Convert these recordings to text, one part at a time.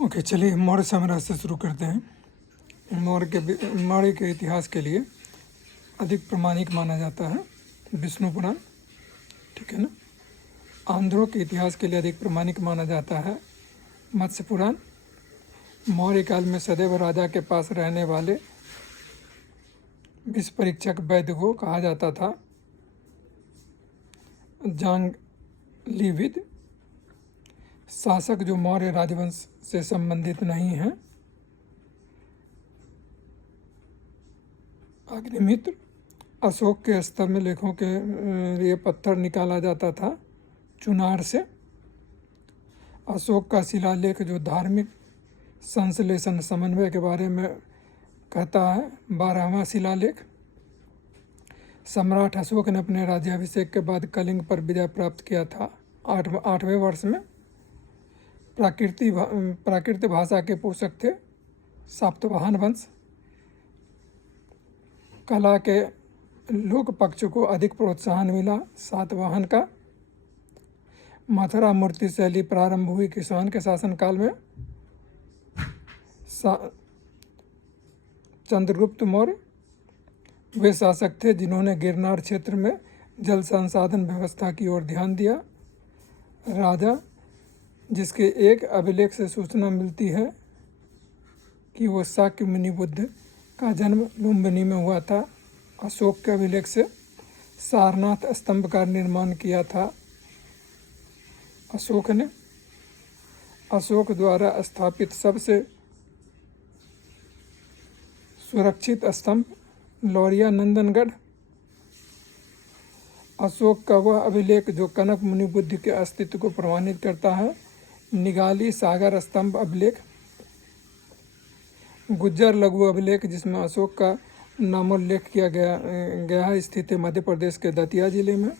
Okay, चलिए मौर्य साम्राज्य से शुरू करते हैं। मौर्य के इतिहास के लिए अधिक प्रमाणिक माना जाता है विष्णु पुराण, ठीक है ना। आंध्रों के इतिहास के लिए अधिक प्रमाणिक माना जाता है मत्स्य पुराण। मौर्य काल में सदैव राजा के पास रहने वाले विष परीक्षक वैद्य को कहा जाता था जांगलीविद। शासक जो मौर्य राजवंश से संबंधित नहीं हैं। अग्निमित्र। अशोक के स्तंभ में लेखों के लिए पत्थर निकाला जाता था चुनार से। अशोक का शिलालेख जो धार्मिक संश्लेषण समन्वय के बारे में कहता है, 12वां शिलालेख। सम्राट अशोक ने अपने राज्याभिषेक के बाद कलिंग पर विजय प्राप्त किया था 8वें वर्ष में। प्राकृत भाषा के पोषक थे सातवाहन वंश। कला के लोक पक्ष को अधिक प्रोत्साहन मिला सातवाहन का। मथुरा मूर्ति शैली प्रारंभ हुई किसान के शासनकाल में। चंद्रगुप्त मौर्य वे शासक थे जिन्होंने गिरनार क्षेत्र में जल संसाधन व्यवस्था की ओर ध्यान दिया। राजा जिसके एक अभिलेख से सूचना मिलती है कि वो शाक्य मुनि बुद्ध का जन्म लुम्बिनी में हुआ था। अशोक के अभिलेख से सारनाथ स्तंभ का निर्माण किया था अशोक ने। अशोक द्वारा स्थापित सबसे सुरक्षित स्तंभ लौरिया नंदनगढ़। अशोक का वह अभिलेख जो कनक मुनि बुद्ध के अस्तित्व को प्रमाणित करता है, निगाली सागर स्तंभ अभिलेख। गुज्जर लघु अभिलेख जिसमें अशोक का नामोल्लेख किया गया है, स्थित है मध्य प्रदेश के दतिया जिले में।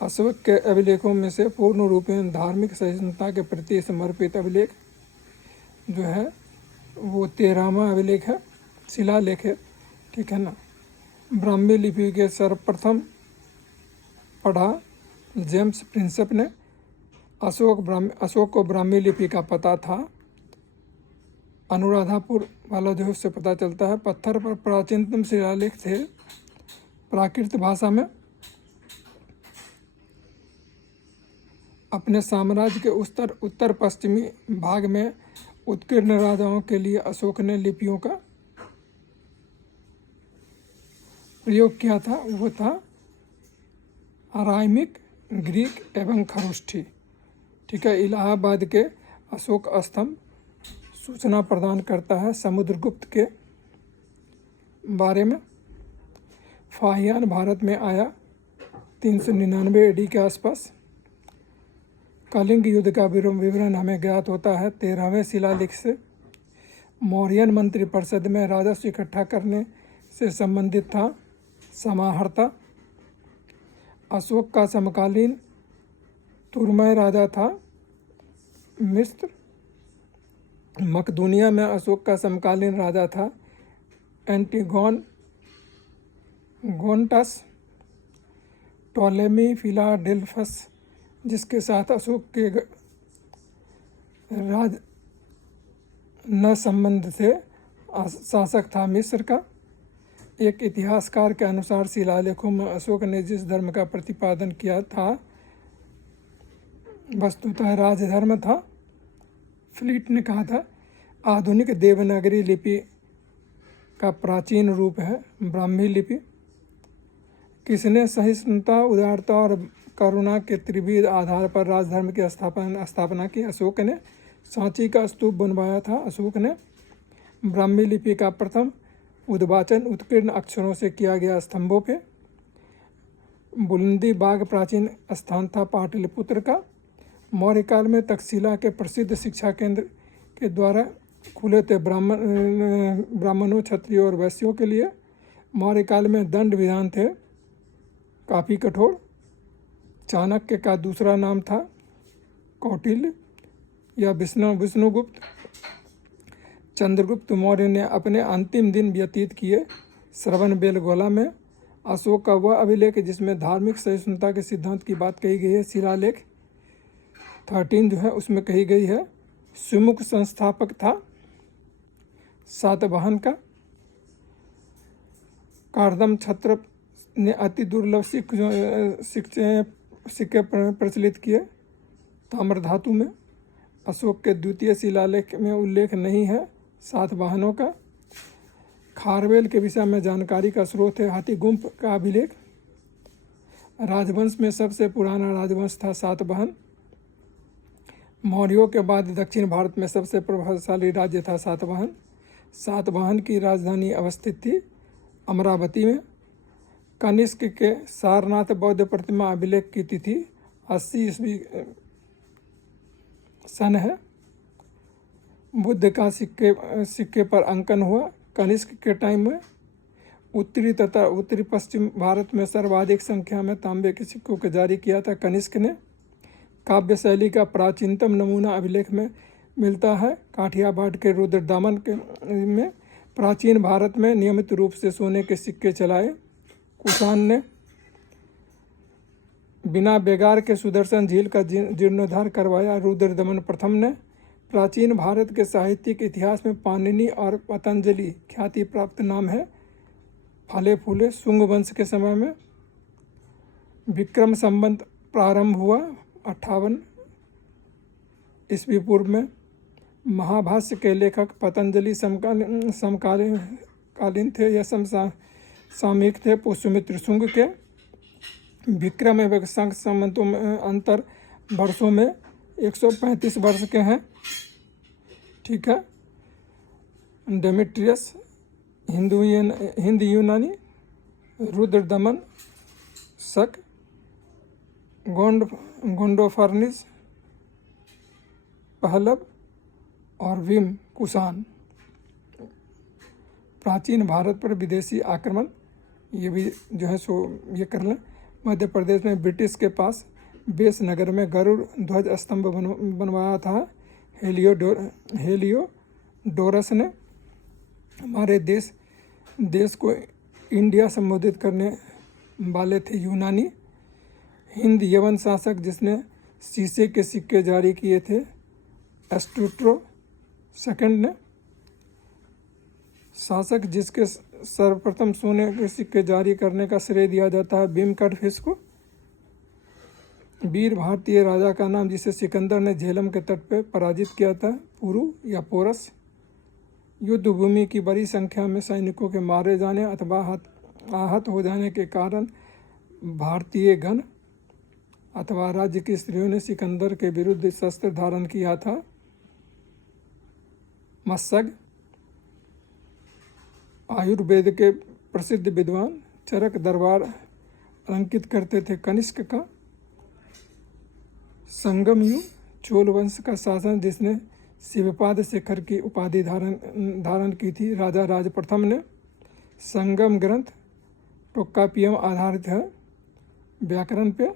अशोक के अभिलेखों में से पूर्ण रूपेण धार्मिक सहिष्णुता के प्रति समर्पित अभिलेख जो है वो 13वां अभिलेख है, शिलालेख है, ठीक है ना। ब्राह्मी लिपि के सर्वप्रथम पढ़ा जेम्स प्रिंसेप ने। अशोक को ब्राह्मी लिपि का पता था। अनुराधापुर वाला जो है उससे पता चलता है। पत्थर पर प्राचीनतम शिलालेख थे प्राकृत भाषा में। अपने साम्राज्य के उत्तर पश्चिमी भाग में उत्कीर्ण राजाओं के लिए अशोक ने लिपियों का प्रयोग किया था। वो था अरामिक, ग्रीक एवं खरोष्ठी, ठीक है। इलाहाबाद के अशोक स्तंभ सूचना प्रदान करता है समुद्रगुप्त के बारे में। फाहियान भारत में आया 399 AD के आसपास। कलिंग युद्ध का विवरण हमें ज्ञात होता है 13वें शिलालेख से। मौर्यन मंत्रिपरिषद में राजस्व इकट्ठा करने से संबंधित था समाहर्ता। अशोक का समकालीन तुर्मय राजा था मिस्र। मकदूनिया में अशोक का समकालीन राजा था एंटीगोनस। टोलेमी फिलाडेल्फस जिसके साथ अशोक के राज न संबंध थे, शासक था मिस्र का। एक इतिहासकार के अनुसार शिलालेखों में अशोक ने जिस धर्म का प्रतिपादन किया था वस्तुतः राजधर्म था। फ्लीट ने कहा था आधुनिक देवनागरी लिपि का प्राचीन रूप है ब्राह्मी लिपि। किसने सहिष्णुता, उदारता और करुणा के त्रिविध आधार पर राजधर्म की स्थापना की? अशोक ने। सांची का स्तूप बनवाया था अशोक ने। ब्राह्मी लिपि का प्रथम उद्वाचन उत्कीर्ण अक्षरों से किया गया स्तंभों पे। बुलंदी बाग प्राचीन स्थान था पाटलिपुत्र का। मौर्य काल में तक्षशिला के प्रसिद्ध शिक्षा केंद्र के द्वारा खुले थे ब्राह्मणों, क्षत्रियों और वैश्यों के लिए। मौर्य काल में दंड विधान थे काफ़ी कठोर। चाणक्य का दूसरा नाम था कौटिल्य या विष्णुगुप्त। चंद्रगुप्त मौर्य ने अपने अंतिम दिन व्यतीत किए श्रवणबेलगोला में। अशोक का वह अभिलेख जिसमें धार्मिक सहिष्णुता के सिद्धांत की बात कही गई है, शिलालेख 13 जो है उसमें कही गई है सुमुख संस्थापक था सातवाहन का। कारदम छत्र ने अति दुर्लभ सिक्के प्रचलित किए ताम्र धातु में। अशोक के द्वितीय शिलालेख में उल्लेख नहीं है सातवाहनों का। खारवेल के विषय में जानकारी का स्रोत है हाथीगुम्फ का अभिलेख। राजवंश में सबसे पुराना राजवंश था सातवाहन। मौर्यों के बाद दक्षिण भारत में सबसे प्रभावशाली राज्य था सातवाहन। सातवाहन की राजधानी अवस्थित थी अमरावती में। कनिष्क के सारनाथ बौद्ध प्रतिमा अभिलेख की तिथि 80 ईस्वी सन है। बुद्ध का सिक्के पर अंकन हुआ कनिष्क के टाइम में। उत्तरी तथा उत्तरी पश्चिम भारत में सर्वाधिक संख्या में तांबे के सिक्कों को जारी किया था कनिष्क ने। काव्य शैली का प्राचीनतम नमूना अभिलेख में मिलता है काठियावाड़ के रुद्रदामन में। प्राचीन भारत में नियमित रूप से सोने के सिक्के चलाए कुषाण ने। बिना बेगार के सुदर्शन झील का जीर्णोद्धार करवाया रुद्रदमन प्रथम ने। प्राचीन भारत के साहित्यिक इतिहास में पाणिनि और पतंजलि ख्याति प्राप्त नाम है। फले फूले शुंग वंश के समय में विक्रम संवत प्रारंभ हुआ 58 ईस्वी पूर्व में। महाभाष्य के लेखक पतंजलि समकालीन थे या सामयिक थे पुष्यमित्र शुंग के। विक्रम एवं शंख संवतों में अंतर वर्षों में 135 वर्ष के हैं। ठीक है। डेमेट्रियस हिंद यूनानी, रुद्रदमन शक, गोंडोफर्निस पहलव और विम कुषाण। प्राचीन भारत पर विदेशी आक्रमण ये भी जो है सो ये कर लें। मध्य प्रदेश में ब्रिटिश के पास बेस नगर में गरुड़ ध्वज स्तंभ बनवाया था हेलियोडोरस ने। हमारे देश को इंडिया संबोधित करने वाले थे यूनानी। हिंद यवन शासक जिसने शीशे के सिक्के जारी किए थे एस्ट्रोट्रो सेकंड ने। शासक जिसके सर्वप्रथम सोने के सिक्के जारी करने का श्रेय दिया जाता है भीमकडफिश को। वीर भारतीय राजा का नाम जिसे सिकंदर ने झेलम के तट पर पराजित किया था पुरु या पोरस। युद्ध भूमि की बड़ी संख्या में सैनिकों के मारे जाने अथवा आहत हो जाने के कारण भारतीय गण अथवा राज्य की स्त्रियों ने सिकंदर के विरुद्ध शस्त्र धारण किया था। मत्स्यज्ञ आयुर्वेद के प्रसिद्ध विद्वान चरक दरबार अलंकित करते थे कनिष्क का। संगमयु चोल वंश का शासन जिसने शिवपाद शेखर की उपाधि धारण की थी राजा राज प्रथम ने। संगम ग्रंथ टोक्कापियम आधारित है व्याकरण पे।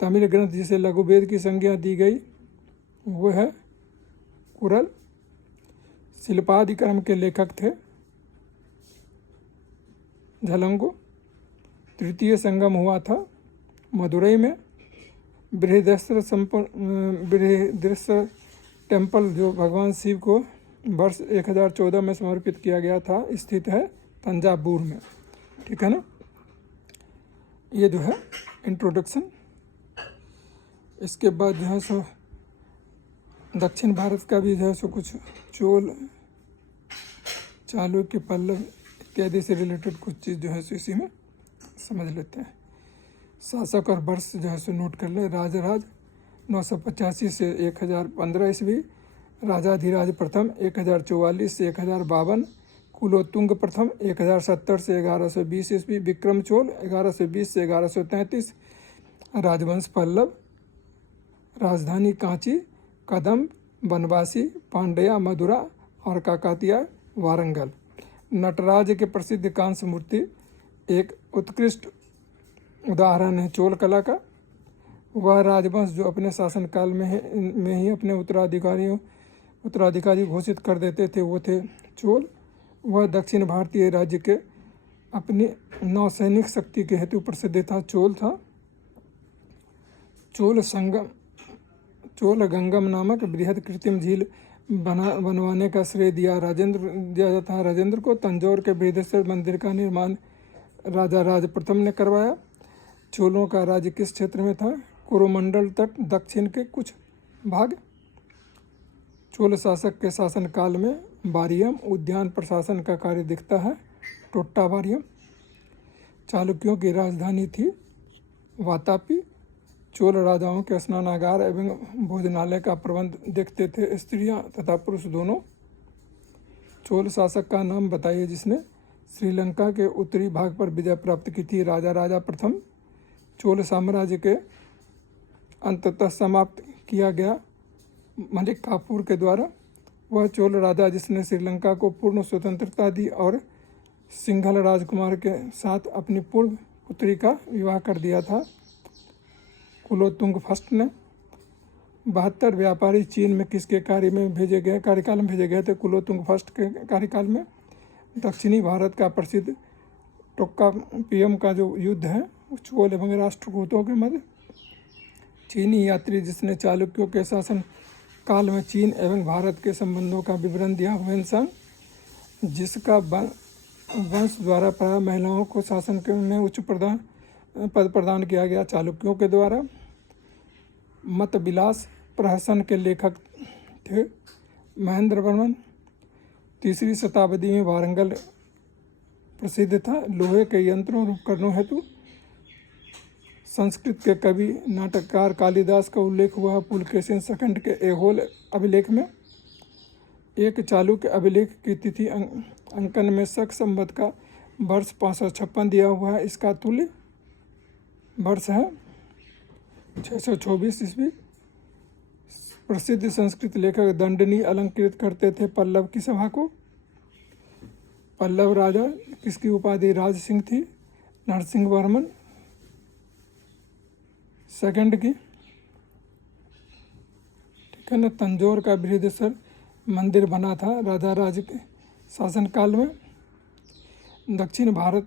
तमिल ग्रंथ जिसे लघुवेद की संज्ञा दी गई वो है कुरल। शिल्पादि क्रम के लेखक थे झलंगो। तृतीय संगम हुआ था मदुरई में। बृहदेश्वर टेम्पल जो भगवान शिव को वर्ष 1014 में समर्पित किया गया था स्थित है तंजावुर में। ठीक है ना। ये जो है इंट्रोडक्शन। इसके बाद जो है सो दक्षिण भारत का भी जो है सो कुछ चोल चालुक्य पल्लव इत्यादि से रिलेटेड कुछ चीज़ जो है सो इसी में समझ लेते हैं। शासक और वर्ष जो है सो नोट कर ले। राजराज 985 से 1015 ईस्वी। राजाधिराज प्रथम 1044 से 1052। कुलोत्तुंग प्रथम 1070 से 1120 ईस्वी। विक्रम चोल 1120 से 1133। राजवंश पल्लव। राजधानी कांची, कदम्ब, बनवासी, पांड्या, मदुरा और काकातिया वारंगल। नटराज के प्रसिद्ध कांस्य मूर्ति एक उत्कृष्ट उदाहरण है चोल कला का। वह राजवंश जो अपने शासनकाल में ही अपने उत्तराधिकारी घोषित कर देते थे वो थे चोल। वह दक्षिण भारतीय राज्य के अपनी नौसैनिक शक्ति के हेतु प्रसिद्ध था चोल था। चोल गंगम नामक बृहद कृत्रिम झील बनवाने का श्रेय दिया जाता है राजेंद्र को। तंजौर के बृहदेश्वर मंदिर का निर्माण राजा राज प्रथम ने करवाया। चोलों का राज्य किस क्षेत्र में था? कोरोमंडल तट, दक्षिण के कुछ भाग। चोल शासक के शासनकाल में बारियम उद्यान प्रशासन का कार्य दिखता है, टोट्टाबारियम। चालुक्यों की राजधानी थी वातापी। चोल राजाओं के स्नानागार एवं भोजनालय का प्रबंध देखते थे स्त्रियां तथा पुरुष दोनों। चोल शासक का नाम बताइए जिसने श्रीलंका के उत्तरी भाग पर विजय प्राप्त की थी। राजा प्रथम। चोल साम्राज्य के अंततः समाप्त किया गया मलिक काफूर के द्वारा। वह चोल राजा जिसने श्रीलंका को पूर्ण स्वतंत्रता दी और सिंघल राजकुमार के साथ अपनी पूर्व पुत्री का विवाह कर दिया था। कुलोत्तुंग फर्स्ट ने 72 व्यापारी चीन में किसके कार्यकाल में भेजे गए थे? कुलोत्तुंग फर्स्ट के कार्यकाल में। दक्षिणी भारत का प्रसिद्ध टोक्कापियम का जो युद्ध है चोल एवं राष्ट्रकूटों के मध्य। चीनी यात्री जिसने चालुक्यों के शासन काल में चीन एवं भारत के संबंधों का विवरण दिया, हुएनसांग। जिसका वंश द्वारा प्राय महिलाओं को शासन में उच्च पद प्रदान किया गया, चालुक्यों के द्वारा। मत विलास प्रहसन के लेखक थे महेंद्र वर्मन। 3री शताब्दी में वारंगल प्रसिद्ध था लोहे के यंत्रों और उपकरणों हेतु। संस्कृत के कवि नाटककार कालिदास का उल्लेख हुआ पुलकेशिन सेकंड के एहोल अभिलेख में। एक चालुक्य अभिलेख की तिथि अंकन में शक संवत का वर्ष 556 दिया हुआ है। इसका तुल्य वर्ष है 624 ईस्वी। प्रसिद्ध संस्कृत लेखक दंडनी अलंकृत करते थे पल्लव की सभा को। पल्लव राजा किसकी उपाधि राज सिंह थी? नरसिंह वर्मन सेकंड की। ठीक है ना। तंजौर का बृहदेश्वर मंदिर बना था राजा राज के शासनकाल में। दक्षिण भारत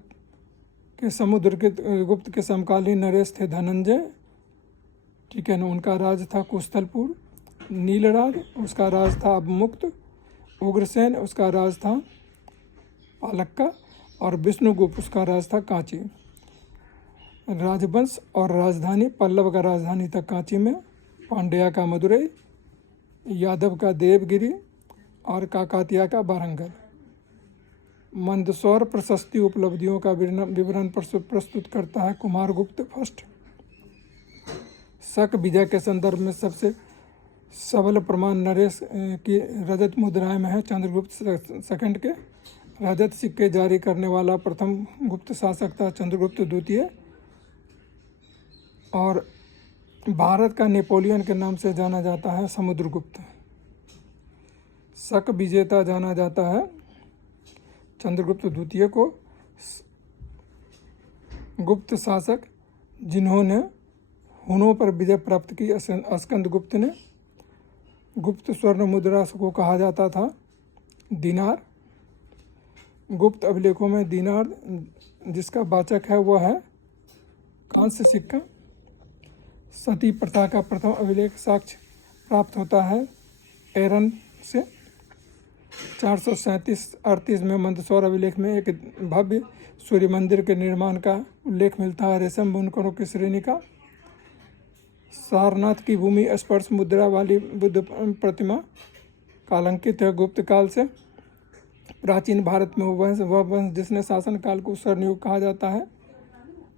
के समुद्र के गुप्त के समकालीन नरेश थे धनंजय। ठीक है ना। उनका राज था कुशलपुर। नीलराज उसका राज था अवमुक्त। उग्रसेन उसका राज था पालक्का और विष्णुगुप्त उसका राज था कांची। राजवंश और राजधानी पल्लव का राजधानी था कांची में, पांड्या का मदुरई, यादव का देवगिरी और काकातिया का वारंगल। मंदसौर प्रशस्ति उपलब्धियों का विवरण प्रस्तुत करता है कुमारगुप्त फर्स्ट। शक विजय के संदर्भ में सबसे सबल प्रमाण नरेश की रजत मुद्राएं में है चंद्रगुप्त सेकंड के। रजत सिक्के जारी करने वाला प्रथम गुप्त शासक था चंद्रगुप्त द्वितीय। और भारत का नेपोलियन के नाम से जाना जाता है समुद्रगुप्त। शक विजेता जाना जाता है चंद्रगुप्त द्वितीय को। गुप्त शासक जिन्होंने हुनों पर विजय प्राप्त की स्कंदगुप्त ने। गुप्त स्वर्ण मुद्रा को कहा जाता था दीनार। गुप्त अभिलेखों में दीनार जिसका वाचक है वह है कांस्य सिक्का। सती प्रथा का प्रथम अभिलेख साक्ष्य प्राप्त होता है एरन से। 437-38 में मंदसौर अभिलेख में एक भव्य सूर्य मंदिर के निर्माण का उल्लेख मिलता है रेशम बुनकरों की श्रेणी का। सारनाथ की भूमि स्पर्श मुद्रा वाली बुद्ध प्रतिमा कालंकित है गुप्त काल से। प्राचीन भारत में वह वंश जिसने शासन काल को स्वर्णयुग कहा जाता है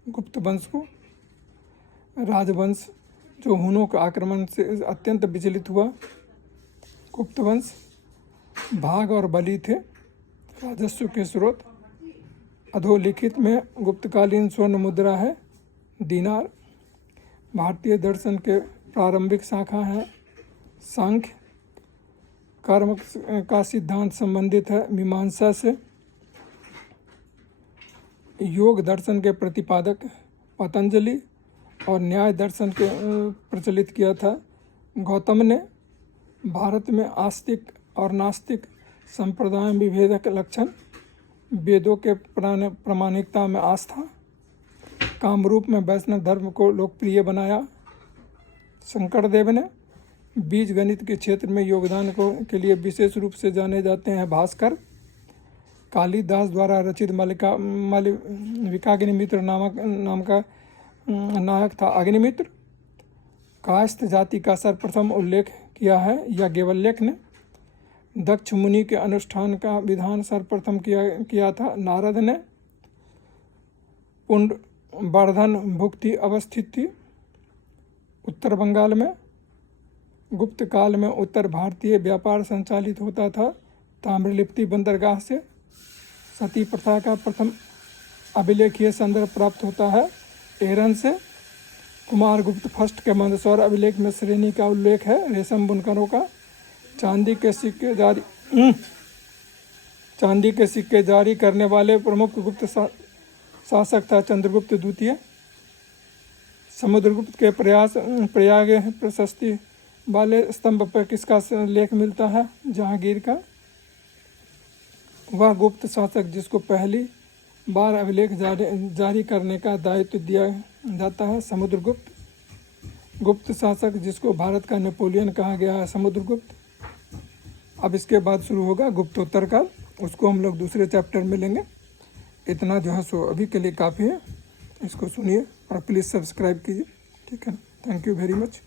गुप्त वंश को। राजवंश जो हुनों के आक्रमण से अत्यंत विचलित हुआ। गुप्त वंश भाग और बलि थे राजस्व के स्रोत। अधोलिखित में गुप्तकालीन स्वर्ण मुद्रा है दीनार। भारतीय दर्शन के प्रारंभिक शाखा है सांख्य। कर्म का सिद्धांत संबंधित है मीमांसा से। योग दर्शन के प्रतिपादक पतंजलि और न्याय दर्शन के प्रचलित किया था गौतम ने। भारत में आस्तिक और नास्तिक संप्रदाय में विभेदक लक्षण। वेदों के प्रामाणिकता में आस्था। कामरूप में वैष्णव धर्म को लोकप्रिय बनाया शंकरदेव ने। बीज गणित के क्षेत्र में योगदान के लिए विशेष रूप से जाने जाते हैं भास्कर। कालिदास द्वारा रचित मालविकाग्निमित्र नाम का नायक था अग्निमित्र। कायस्थ जाति का सर्वप्रथम उल्लेख किया है याज्ञवल्क्य ने। दक्ष मुनि के अनुष्ठान का विधान सर्वप्रथम किया था नारद ने। पुंडवर्धन भुक्ति अवस्थित थी उत्तर बंगाल में। गुप्त काल में उत्तर भारतीय व्यापार संचालित होता था ताम्रलिप्ति बंदरगाह से। सती प्रथा का प्रथम अभिलेखीय संदर्भ प्राप्त होता है एरन से। कुमारगुप्त फर्स्ट के मंदसौर अभिलेख में श्रेणी का उल्लेख है रेशम बुनकरों का। चांदी के सिक्के जारी करने वाले प्रमुख गुप्त शासक था चंद्रगुप्त द्वितीय। समुद्रगुप्त के प्रयाग प्रशस्ति वाले स्तंभ पर किसका लेख मिलता है जहांगीर का। वह गुप्त शासक जिसको पहली बार अभिलेख जारी करने का दायित्व दिया जाता है समुद्रगुप्त। गुप्त शासक जिसको भारत का नेपोलियन कहा गया है समुद्रगुप्त। अब इसके बाद शुरू होगा गुप्तोत्तर काल, उसको हम लोग दूसरे चैप्टर में लेंगे। इतना जो है सो अभी के लिए काफ़ी है, इसको सुनिए और प्लीज़ सब्सक्राइब कीजिए, ठीक है। Thank you very much.